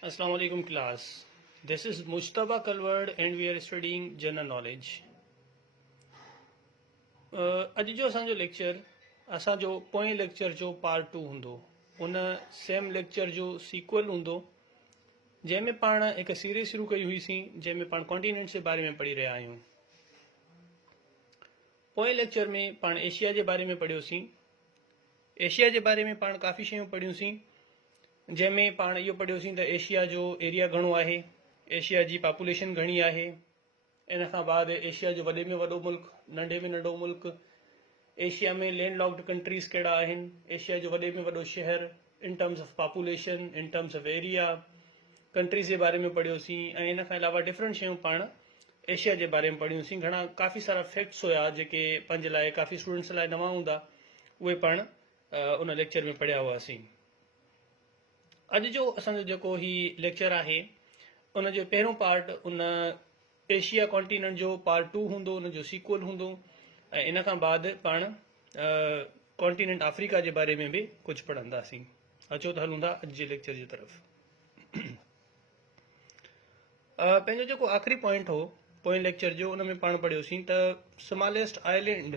Assalamu alaikum class. This is Mujtaba Kalward and we are studying general knowledge. अॼु जो असांजो लेक्चर असांजो पोएं लेक्चर जो पार्ट 2 हूंदो। उन सेम लेक्चर जो सीक्वल हूंदो जंहिंमें पाण हिकु सीरीज़ शुरू कई हुईसीं जंहिंमें पाण कॉन्टिनेंट्स जे बारे में पढ़ी रहिया आहियूं। पोएं लेक्चर में पाण एशिया जे बारे में पढ़ियोसीं। एशिया जे बारे में पाण काफ़ी शयूं पढ़ियूंसीं जंहिंमें पाण इहो पढ़ियोसीं त एशिया जो एरिया घणो आहे, एशिया जी पॉपुलेशन घणी आहे, इन खां बाद एशिया जो वॾे में वॾो मुल्क, नंढे में नंढो मुल्क, एशिया में लैंडलॉक्ड कंट्रीज़ कहिड़ा आहिनि, एशिया जो वॾे में वॾो शहर in terms of population, in terms of area, countries जे बारे में पढ़ियोसीं ऐं इन खां अलावा डिफरेंट शयूं पाण एशिया जे बारे में पढ़ियूंसीं। घणा काफ़ी सारा फैक्ट्स हुआ जेके पंहिंजे लाइ काफ़ी स्टूडेंट्स लाइ नवां हूंदा, उहे पाण उन लेक्चर में पढ़िया हुआसीं। अॼु जो असांजो जेको ही लेक्चर आहे उन जो पहिरियों पार्ट उन एशिया कॉन्टिनेंट जो पार्ट 2 हूंदो, उन जो सीक्वल हूंदो ऐं इन खां बाद पाण कॉन्टिनेंट अफ्रीका जे बारे में बि कुझु पढ़ंदासीं। अचो त हलूं था अॼु जे लेक्चर जी तरफ़। पंहिंजो जेको आख़िरी पॉइंट हो पोएं लेक्चर जो उन में पाण पढ़ियोसीं त स्मॉलेस्ट आइलैंड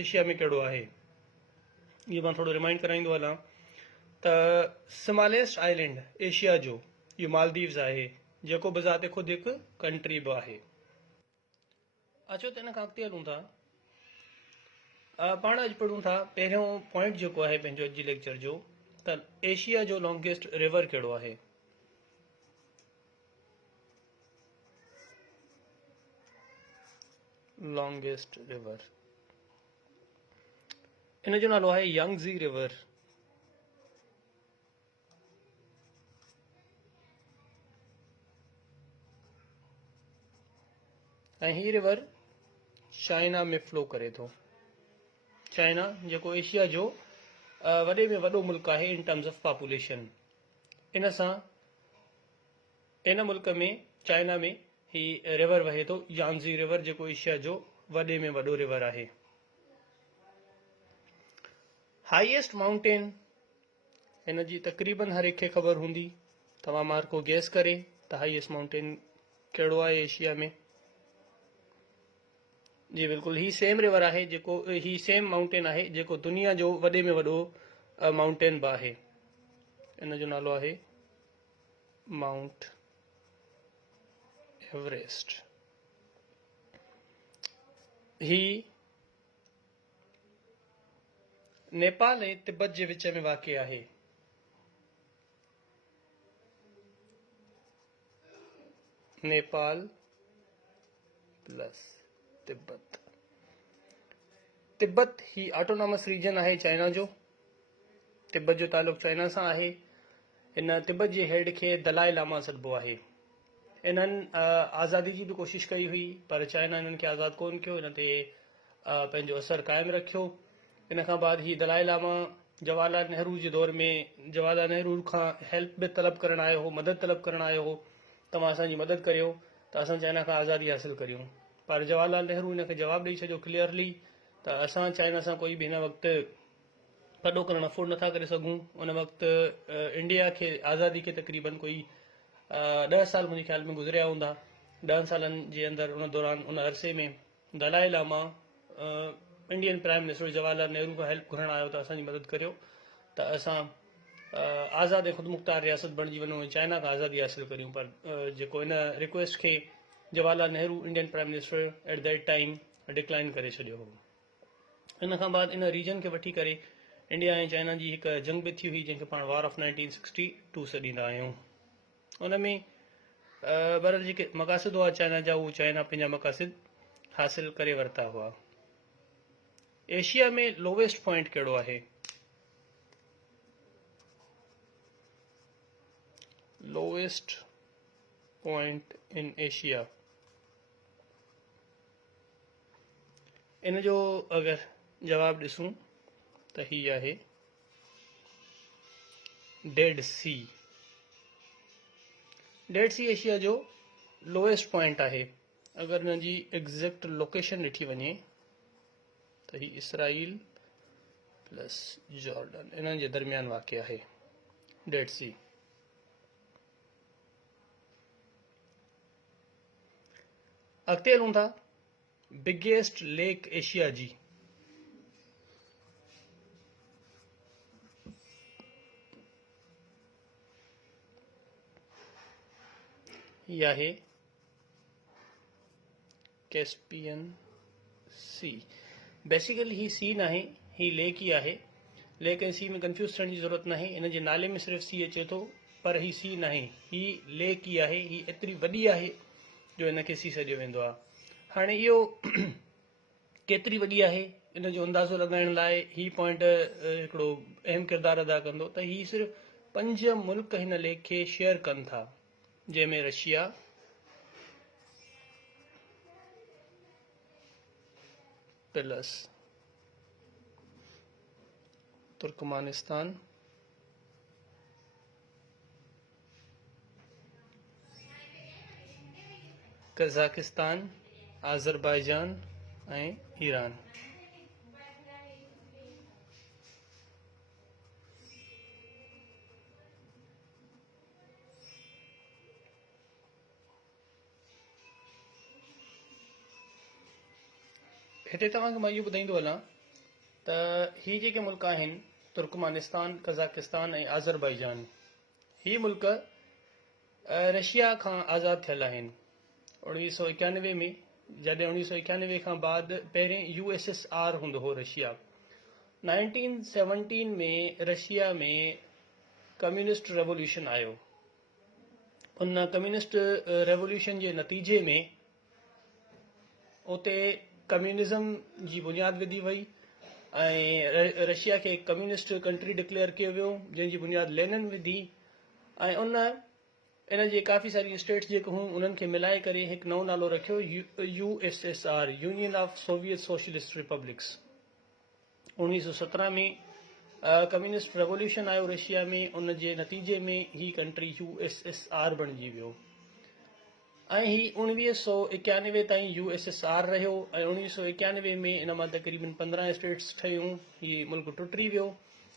एशिया में कहिड़ो आहे। इहो मां थोरो रिमाइंड कराईंदो हलां त स्मॉलेस्ट आइलैंड एशिया जो इहो मालदीव्स आहे, जेको बज़ाते ख़ुदि हिकु कंट्री बि आहे। अचो त इन खां अॻिते हलूं था। पाण अॼु पढ़ूं था पहिरियों पॉइंट जेको आहे पंहिंजो अॼु जे लेक्चर जो त एशिया जो लॉन्गेस्ट रिवर कहिड़ो आहे। लॉन्गेस्ट रिवर, इन जो नालो आहे यांगज़ी रिवर। ऐं हीउ रिवर चाइना में फ्लो करे थो। चाइना जेको एशिया जो वॾे में वॾो मुल्क आहे इन टर्म्स ऑफ पॉपुलेशन, इन सां इन मुल्क में चाइना में ही रिवर वहे थो, यांगज़ी रिवर, जेको एशिया जो वॾे में वॾो रिवर आहे। हाईएस्ट माउंटेन, हिन जी तक़रीबन हर एक खे ख़बर हूंदी। तव्हां मार्को गैस करे त हाईएस्ट माउंटेन कहिड़ो आहे एशिया में। जी बिल्कुलु, ही सेम रिवर आहे जेको ही सेम माउंटेन आहे जेको दुनिया जो वॾे में वॾो माउंटेन बि आहे। इन जो नालो आहे माउंट एवरेस्ट। ही नेपाल ऐं तिब्बत जे विच में वाक़िअ आहे। नेपाल प्लस तिब्बत। तिब्बत ही ऑटोनॉमस रीजन आहे चाइना जो। तिब्बत जो तालुक़ चाइना सां आहे। इन तिब्बत जे हेड खे दलाई लामा सॾिबो आहे। इन्हनि आज़ादी जी बि कोशिशि कई हुई पर चाइना इन्हनि खे आज़ादु कोन कयो, इन ते पंहिंजो असरु क़ाइमु रखियो। इन खां बाद ही दलाई लामा जवाहरलाल नेहरू जे दौर में जवाहरलाल नेहरू खां हेल्प बि तलब करणु आयो हो, मदद तलब करणु आयो हो, तव्हां असांजी मदद करियो त असां चाइना खां आज़ादी हासिलु करियूं। पर जवाहरलाल नेहरू हिनखे जवाबु ॾेई छॾियो क्लियरली त असां चाइना सां कोई बि हिन वक़्तु वॾो करणु अफोर्ड नथा करे सघूं। उन वक़्तु इंडिया खे आज़ादी खे तक़रीबन कोई 10 साल मुंहिंजे ख़्याल में गुज़रिया हूंदा। 10 सालनि जे अंदरि उन दौरान उन अरसे में Dalai Lama Indian prime minister Jawaharlal Nehru खां हेल्प घुरण आयो त असांजी मदद करियो त असां आज़ाद ऐं ख़ुदमुख्तार रियासत बणिजी वञूं ऐं चाइना खां आज़ादी हासिलु करियूं। पर जेको इन रिक्वेस्ट खे जवाहरलाल Nehru Indian prime minister at that time decline करे छॾियो हो। इन खां बाद इन रीजन खे वठी करे इंडिया ऐं चाइना जी हिकु जंग बि थी हुई जंहिंखे पाण वॉर ऑफ 1962 सॾींदा आहियूं। उन में बहरहाल जेके मक़ासिद हुआ चाइना जा, उहे चाइना पंहिंजा मक़ासिद हासिल करे वरिता हुआ। एशिया में लोवेस्ट पॉइंट कहिड़ो आहे। लोवेस्ट पॉइंट इन एशिया, इन जो अगरि जवाबु ॾिसूं त ही आहे Dead Sea. Dead Sea Asia जो लोएस्ट पॉइंट आहे। अगरि हिन जी एग्ज़ैक्ट लोकेशन ॾिठी वञे त ही इसराइल प्लस जॉर्डन इन्हनि जे दरमियान वाक़िअ आहे डेड सी। अॻिते हलूं था बिगेस्ट लेक एशिया जी। हीअ आहे कैस्पियन सी। बेसिकली ही सी न आहे, ही लेक ही आहे। लेक ऐं सी में कंफ्यूज थियण जी ज़रूरत न आहे। इन जे नाले में सिर्फ़ु सी अचे थो, पर ही सी न आहे, ही लेक ही आहे। ही एतिरी वॾी आहे जो इनखे सी सॾियो वेंदो आहे। हाणे इहो केतिरी वॾी आहे इन जो अंदाज़ो लॻाइण लाइ ही पॉइंट हिकिड़ो अहम किरदारु अदा कंदो त ही सिर्फ़ु 5 मुल्क हिन लेक खे शेयर कनि था, जंहिंमें Russia, plus Turkmenistan, Kazakhstan, Azerbaijan ऐं ईरान। हिते तव्हांखे मां इहो ॿुधाईंदो हलां त ही जेके मुल्क आहिनि तुर्कमानिस्तान, कज़ाकिस्तान ऐं आज़रबाईजान, ही मुल्क रशिया खां आज़ादु थियल आहिनि 1991 में। जॾहिं 1991 खां बाद पहिरें USSR हूंदो हो रशिया। 1917 में रशिया में कम्युनिस्ट रेवोल्यूशन आयो। उन कम्युनिस्ट रेवोल्यूशन जे नतीजे में उते कम्युनिज़म जी बुनियाद विधी वई ऐं रशिया खे कम्युनिस्ट कंट्री डिक्लेयर कयो वियो, जंहिंजी बुनियाद लेनिन विधी। ऐं इन जे काफ़ी सारी स्टेट्स जेके हुयूं उन्हनि खे मिलाए करे हिकु नओं नालो रखियो USSR, union of Soviet socialist republics. 1917 में कम्युनिस्ट रेवोल्यूशन आयो रशिया में, उन जे नतीजे में ही कंट्री USSR बणिजी वियो ऐं ही 1991 ताईं USSR रहियो। ऐं 1991 में इन मां तक़रीबन 15 स्टेट्स ठहियूं, ही मुल्क टुटी वियो।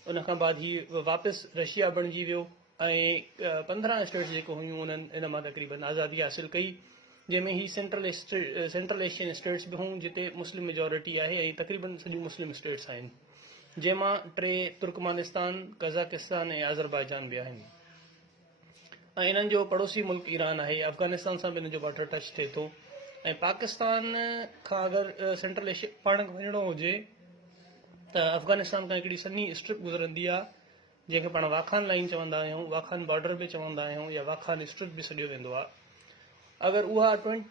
उन खां बाद ही वापसि रशिया बणिजी वियो ऐं 15 स्टेट्स जेको हुयूं उन्हनि इन मां तक़रीबन आज़ादी हासिल कई, जंहिंमें ही सेंट्रल एशियन स्टेट्स बि हुयूं जिते मुस्लिम मेजॉरिटी आहे ऐं तक़रीबन सॼियूं मुस्लिम स्टेट्स आहिनि, जंहिंमां 3 तुर्कमानिस्तान, कज़ाकिस्तान ऐं आज़रबाईजान बि आहिनि। ऐं इन्हनि जो पड़ोसी मुल्क ईरान आहे। अफ़गानिस्तान सां बि इन्हनि जो वाटर टच थिए थो। ऐं पाकिस्तान खां अगरि सेंट्रल एशिया पाण खे वञिणो हुजे त अफ़गानिस्तान खां हिकिड़ी सन्ही स्ट्रिप गुज़रंदी आहे, जंहिंखे पाण वाखान लाइन चवंदा आहियूं, वाखान बॉर्डर बि चवंदा आहियूं या वाखान स्ट्रिप बि सॾियो वेंदो आहे। अगरि उहा 12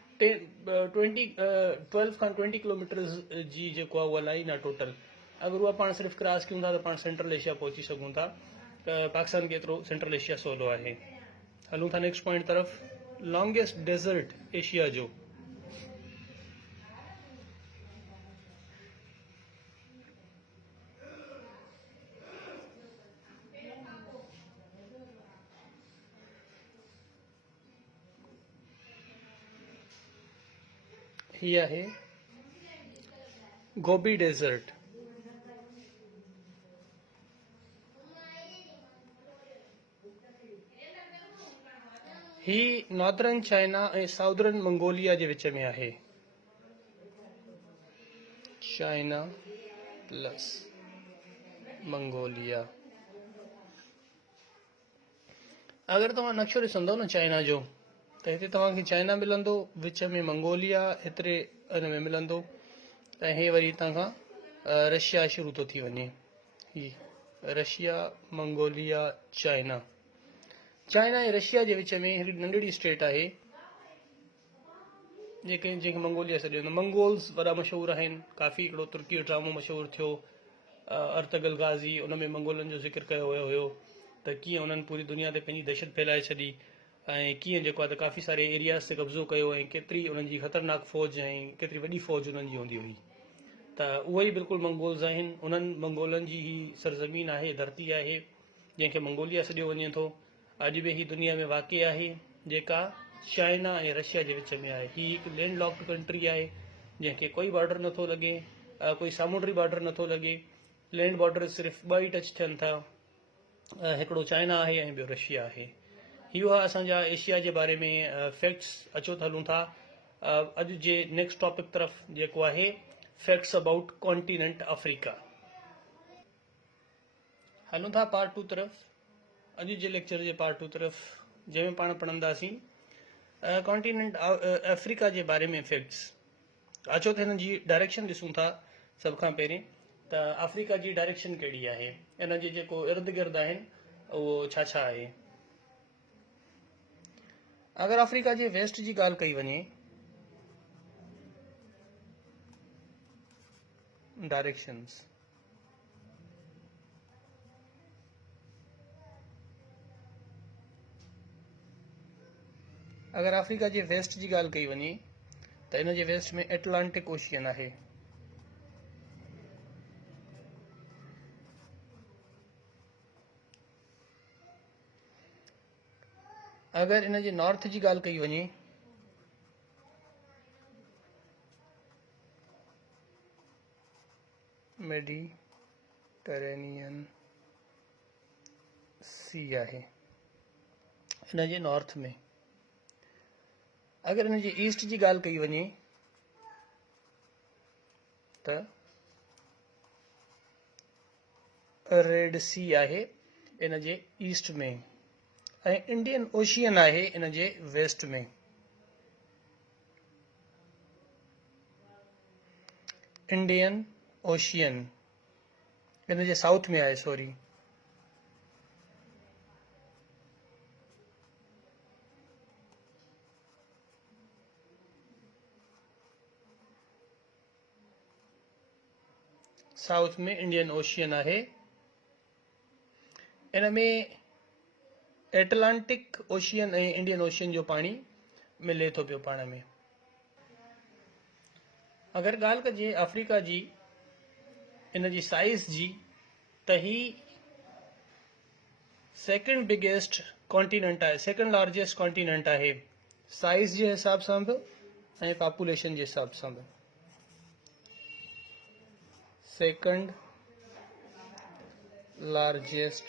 खां 20 किलोमीटर्स जी जेको आहे उहा लाइन आहे टोटल, अगरि उहा पाण सिर्फ़ु क्रॉस कयूं था त पाण सेंट्रल एशिया पहुची सघूं था। पाकिस्तान खे एतिरो सेंट्रल एशिया सवलो आहे। हलूं था नेक्स्ट पॉइंट तरफ़, लॉन्गेस्ट डेजर्ट एशिया जो। ही आहे गोबी डेजर्ट। ही नॉर्दर्न चाइना ऐं साउदर्न मंगोलिया जे विच में आहे। China plus Mongolia. अगरि तव्हां नक्शो ॾिसंदव न चाइना जो त हिते तव्हांखे चाइना मिलंदो, विच में मंगोलिया हेतिरे इन में मिलंदो ऐं हे वरी हितां खां रशिया शुरू थो थी वञे। ही रशिया, मंगोलिया, चाइना। चाइना ऐं रशिया जे विच में हिकिड़ी नंढड़ी स्टेट आहे जंहिंखे मंगोलिया सॾियो वेंदो। मंगोल्स वॾा मशहूरु आहिनि, काफ़ी हिकिड़ो तुर्की ड्रामो मशहूरु थियो अर्तगल गाज़ी, उन में मंगोलनि जो ज़िक्र कयो वियो हुयो त कीअं उन्हनि पूरी दुनिया ते पंहिंजी दहशत फैलाए छॾी ऐं कीअं जेको आहे त काफ़ी सारे एरियाज़ ते कब्ज़ो कयो ऐं केतिरी उन्हनि जी ख़तरनाक फ़ौज ऐं केतिरी वॾी फ़ौज उन्हनि जी हूंदी हुई। त उहे ई बिल्कुलु मंगोल्स आहिनि। उन्हनि मंगोलनि जी ही सरज़मीन आहे, धरती आहे, जंहिंखे मंगोलिया सॾियो वञे थो। अॼु बि ही दुनिया में वाक़ई आहे जेका चाइना ऐं रशिया जे विच में आहे। ही हिकु लैंड लॉक्ड कंट्री आहे जंहिंखे कोई बॉर्डर नथो लॻे, कोई सामूंडी बॉर्डर नथो लॻे। लैंड बॉर्डर सिर्फ़ु 2 ई टच थियनि था, हिकिड़ो चाइना आहे ऐं ॿियो रशिया आहे। इहो आहे असांजा एशिया जे बारे में फैक्ट्स। अचो त हलूं था अॼु जे नेक्स्ट टॉपिक तरफ़ जेको आहे फैक्ट्स अबाउट कॉन्टिनेंट अफ्रीका। हलूं था पार्ट 2 तरफ़। अॼु जे लेक्चर जे पार्ट 2 तरफ़ जंहिंमें पाण पढ़ंदासीं कॉन्टिनेंट अफ्रीका जे बारे में फैक्ट्स। अचो त हिन जी डायरेक्शन ॾिसूं था। सभ खां पहिरीं त अफ्रीका जी डायरेक्शन कहिड़ी आहे, इन जे जेको इर्द गिर्द आहिनि उहो छा छा आहे। अगरि अफ्रीका जे वेस्ट जी ॻाल्हि कई वञे, डायरेक्शंस, अगर अफ्रीका जे वेस्ट जी ॻाल्हि कई वञे त इन जे वेस्ट में एटलांटिक ओशियन आहे। अगर इन जे नॉर्थ जी ॻाल्हि कई वञे मेडिटरेनियन सी आहे इन जे नॉर्थ में। अगर इन जे ईस्ट जी ॻाल्हि कई वञे त रेड सी आहे इन जे ईस्ट में ऐं इंडियन ओशियन आहे इन जे वेस्ट में। इंडियन ओशियन इन जे साउथ में आहे, सॉरी। साउथ में इंडियन ओशियन आहे। इन में एटलांटिक ओशियन ऐं इंडियन ओशियन जो पाणी मिले थो पियो पाण में। अगर ॻाल्हि कजे अफ्रीका जी इन जी साइज़ जी त ही सेकंड बिगेस्ट कॉन्टिनेंट आहे, सेकंड लार्जेस्ट कॉन्टिनेंट आहे, साइज़ जे हिसाब सां बि ऐं पॉपुलेशन जे हिसाब सां बि। सेकंड लार्जेस्ट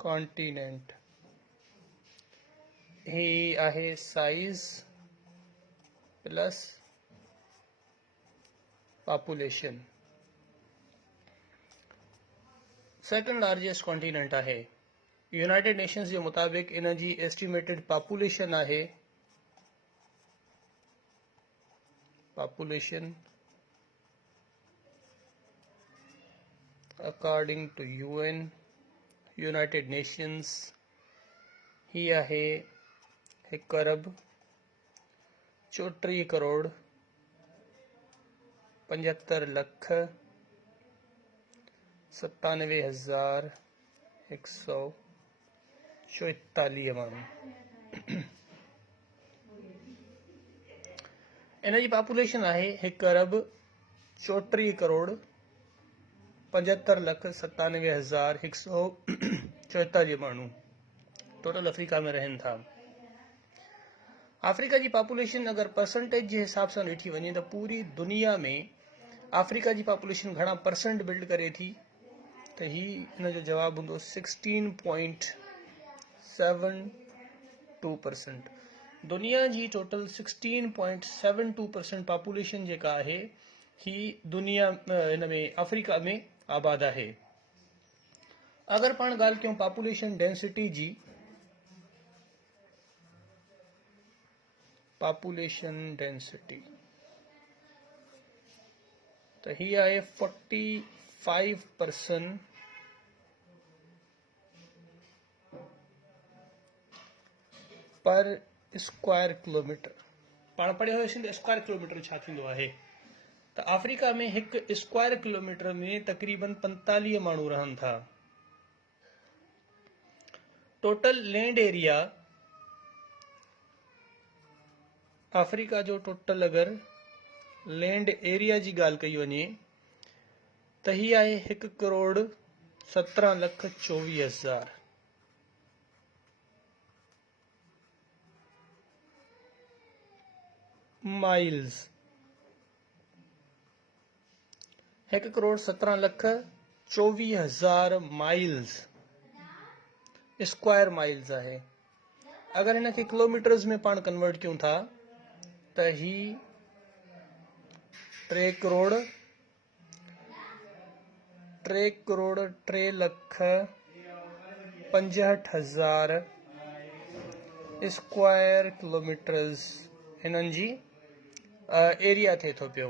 कॉन्टिनेंट ही आहे size plus population. Second largest continent आहे। यूनाइटेड नेशंस जे मुताबिक इन जी एस्टिमेटेड पॉपुलेशन आहे, population according to UN United Nations ही आहे 1 अरब 34 करोड़ 75 लख 97,144 माण्हू। इन जी पॉपुलेशन आहे 1 अरब 34 करोड़ 75 लख 97,144 माण्हू टोटल अफ्रीका में रहनि था। अफ्रीका जी पॉपुलेशन अगर परसेंटेज जे हिसाब सां ॾिठी वञे त पूरी दुनिया में अफ्रीका जी पॉपुलेशन घणा परसेंट बिल्ड करे थी त ही इन जो जवाब हूंदो 16.72%। दुनिया जी टोटल 16.72% पॉपुलेशन जेका आहे ही दुनिया इन में अफ्रीका में आबाद आहे। अगर पाण ॻाल्हि कयूं पॉपुलेशन डेंसिटी जी, पॉपुलेशन डेंसिटी तो ही आहे 45% पर स्क्वायर किलोमीटर। पाण पढ़ियो हुयोसीं त स्क्वायर किलोमीटर छा थींदो आहे। त अफ्रीका में 1 स्क्वायर किलोमीटर में तकरीबन 45 माण्हू रहनि था। टोटल लैंड एरिया अफ्रीका जो टोटल अगर लैंड एरिया जी ॻाल्हि कई वञे त ही आहे 1 करोड़ 17 लख 24 हज़ार। माइल्स 1 करोड़ 17 लख 24 हज़ार माइल्स स्क्वायर माइल्स आहे। अगर इन के किलोमीटर्स में पाण कन्वर्ट क्यों था त ही 3 करोड़ 3,65,000 स्क्वायर किलोमीटर्स हिननि जी एरिया थिए थो पियो।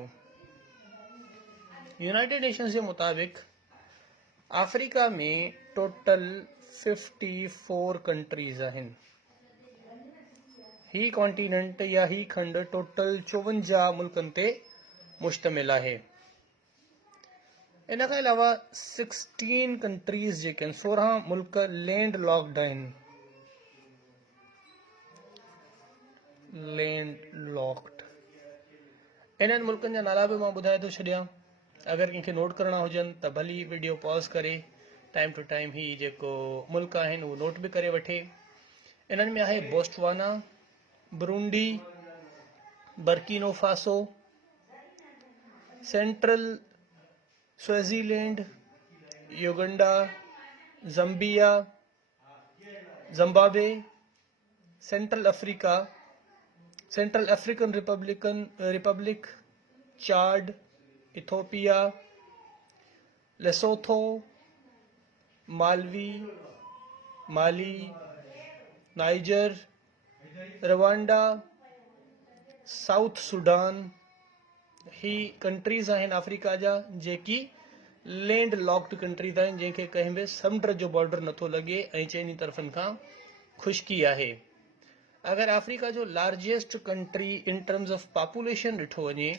यूनाइटेड नेशंस जे मुताबिक़ अफ्रीका में टोटल 54 कंट्रीज़ आहिनि। ही कॉन्टिनेंट या ही खंड टोटल 54 मुल्कनि ते मुश्तमिल आहे। इन खां अलावा 16 कंट्रीज़ जेके आहिनि 16 मुल्क लैंड लॉक्ड आहिनि। लैंड लॉक्ड इन्हनि मुल्कनि जा नाला बि मां ॿुधाए थो छॾियां। अगरि कंहिंखे नोट करणा हुजनि त भली वीडियो पॉज़ करे टाइम टू टाइम ही जेको मुल्क आहिनि उहो नोट बि करे वठे। इन्हनि में आहे Botswana, Burundi, Burkina Faso, central Swaziland, Uganda, Zambia, Zimbabwe, Central African Republic, Chad, Ethiopia, Lesotho, Mali, Niger, Rwanda, South Sudan ही कंट्रीज़ आहिनि अफ्रीका जा जेकी लैंड लॉक्ड कंट्रीज़ आहिनि, जंहिंखे कंहिं बि समुंड जो बॉर्डर नथो लॻे ऐं चइनी तरफ़नि खां खुश्की आहे। अगरि अफ्रीका जो largest country in terms of population ॾिठो वञे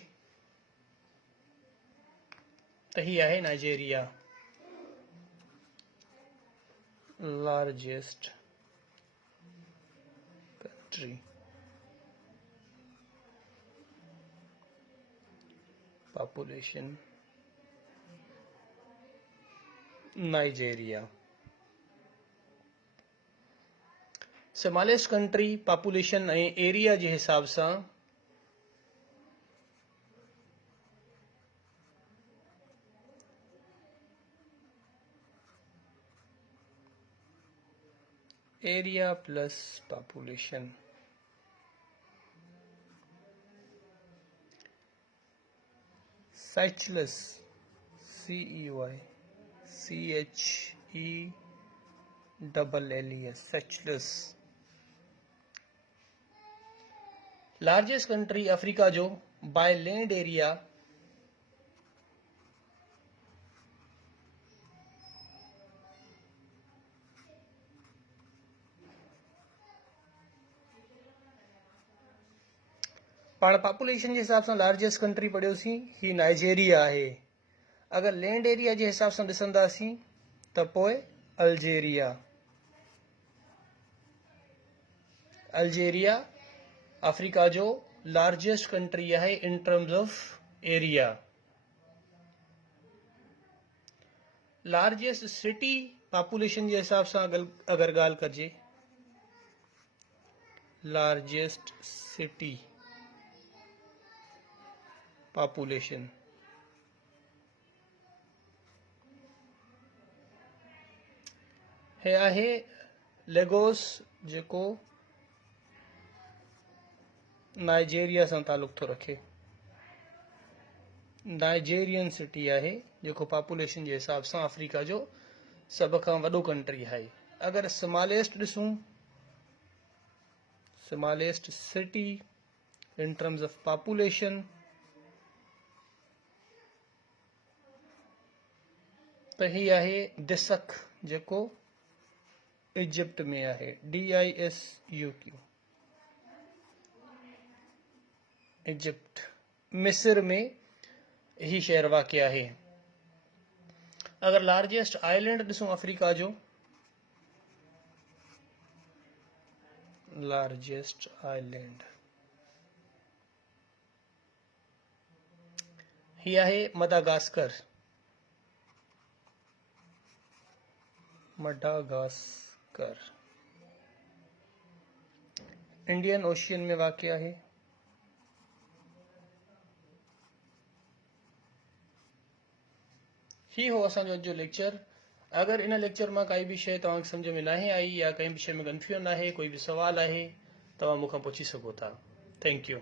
त ही आहे Nigeria. Largest country population Nigeria. Smallest country population ऐं एरिया जे हिसाब सां area plus population Seychelles CEYCHELLES Seychelles. Largest country Africa जो बाय लैंड एरिया पाण पॉपुलेशन जे हिसाब सां लार्जेस्ट कंट्री पढ़ियोसीं ही नाइजेरिया आहे। अगर लैंड एरिया जे हिसाब सां ॾिसंदासीं त पोइ अल्जेरिया अफ्रीका जो लार्जेस्ट कंट्री आहे in terms of area. Largest city population जे हिसाब सां अगर ॻाल्हि कजे, लार्जेस्ट सिटी पॉपुलेशन हे आहे लेगोस जेको नाइजेरिया सां ताल्लुक़ थो रखे। नाइजेरियन सिटी आहे जेको पॉपुलेशन जे हिसाब सां अफ्रीका जो सभ खां वॾो कंट्री आहे। अगर स्मॉलेस्ट ॾिसूं, smallest city in terms of population त ही आहे डिसक जेको इजिप्ट में आहे, DISUQ इजिप्ट। मिस्र में ही शहर वाक़ आहे। अगर लार्जेस्ट आइलैंड ॾिसूं अफ्रीका जो, लार्जेस्ट आइलैंड ही आहे मडागास्कर। इंडियन ओशियन में वाक़ आहे। ही हो असांजो अॼु जो लेक्चर। अगर इन लेक्चर मां काई भी शइ तव्हांखे सम्झ में नाहे आई या कंहिं भी शइ में कंफ्यूजन आहे, कोई भी सवाल आहे, तव्हां मूंखां पुछी सघो था। Thank you.